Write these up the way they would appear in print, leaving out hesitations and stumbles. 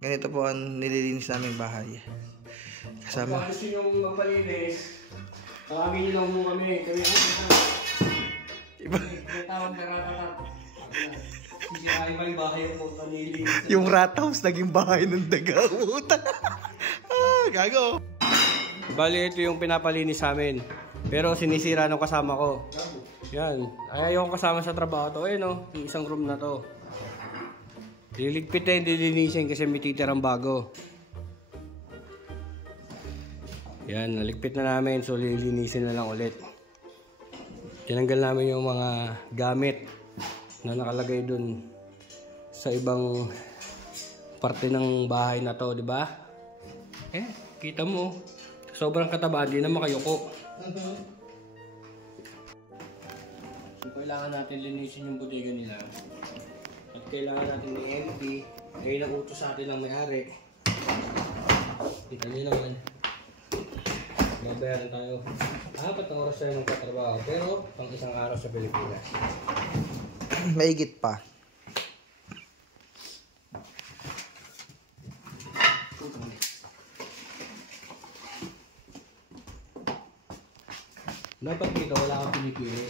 Ganito po ang nililinis naming bahay. Kasama. Kung gusto nyo mong mapalinis, tawagin nyo lang mo kami. Kami ang Iba. may tawag na ratatat. Sisirahin pa yung bahay mo kanilinis. Yung rat house naging bahay ng daga. Gago. Bali, ito yung pinapalinis sa amin. Pero sinisira ng kasama ko. Yan. Ay, yung kasama sa trabaho to. No? Yung isang room na to. Liligpitin, dilinisin kasi may titirang bago. Yan, naligpit na namin. So, lilinisin na lang ulit. Tinanggal namin yung mga gamit na nakalagay dun sa ibang parte ng bahay na to, di ba? Kita mo. Sobrang kataba, di na makayuko. So, kailangan natin linisin yung bodega nila. At kailangan natin ng MP. Ngayon ang utos sa atin ng may-ari. Kita nyo naman. Mabayaran tayo. 4 na oras tayo magkatrabaho. Pero pang isang araw sa Pilipinas. Maigit pa. Dapat dito wala kang pinipili.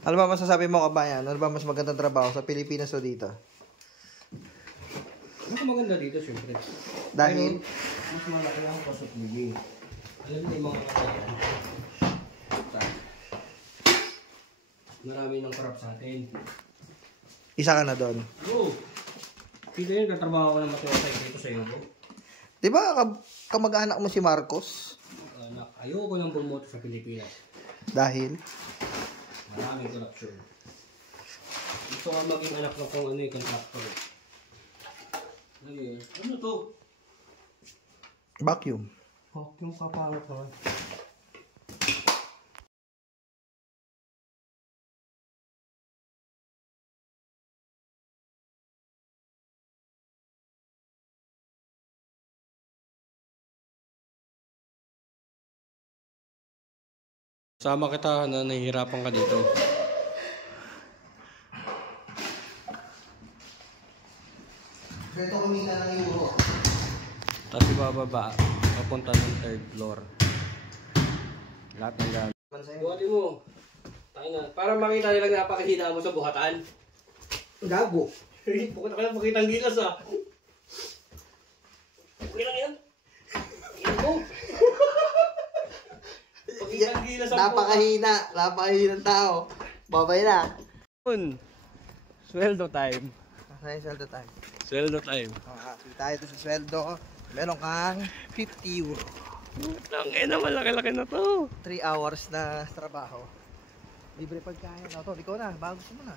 Ano ba masasabi mo, kabayan? Ano ba mas magandang trabaho sa Pilipinas o dito? Mas maganda dito syempre. Dahil? Mas malaki ang cost of living. Alam niyo yung mga kabayan. Marami ng corrupt sa atin. Isa ka na doon. Oo. Kita yun, katrabaho ko ng matiwasay dito sa iyo. Di ba kamag-anak mo si Marcos? Anak, ayoko nang bumoto sa Pilipinas. Dahil? Maraming corruption. Gusto ko maging anak ng kung ano yung contractor. Ano to? Vacuum. Vacuum kapalat naman. Sama kita na nahihirapan ka dito. Ito kumita ng euro. Tapos ibababa, papunta ng 3rd floor. Lahat ng gamit. Buhatin mo. Tayo na. Para makita nilang napakahina mo sa buhatan. Gago. Bukod ka lang makita ang gilas ah. Okay lang yan. Yan mo. Napakahina ng tao. Babay na. Sweldo time. Nasaan yung sweldo tayo? Sweldo time. Tayo doon sa sweldo. Meron kang 50 euro. Tangina, malaki-laki na to. 3 hours na trabaho. Libre pagkain. Ito, ikaw na. Bago gusto mo na.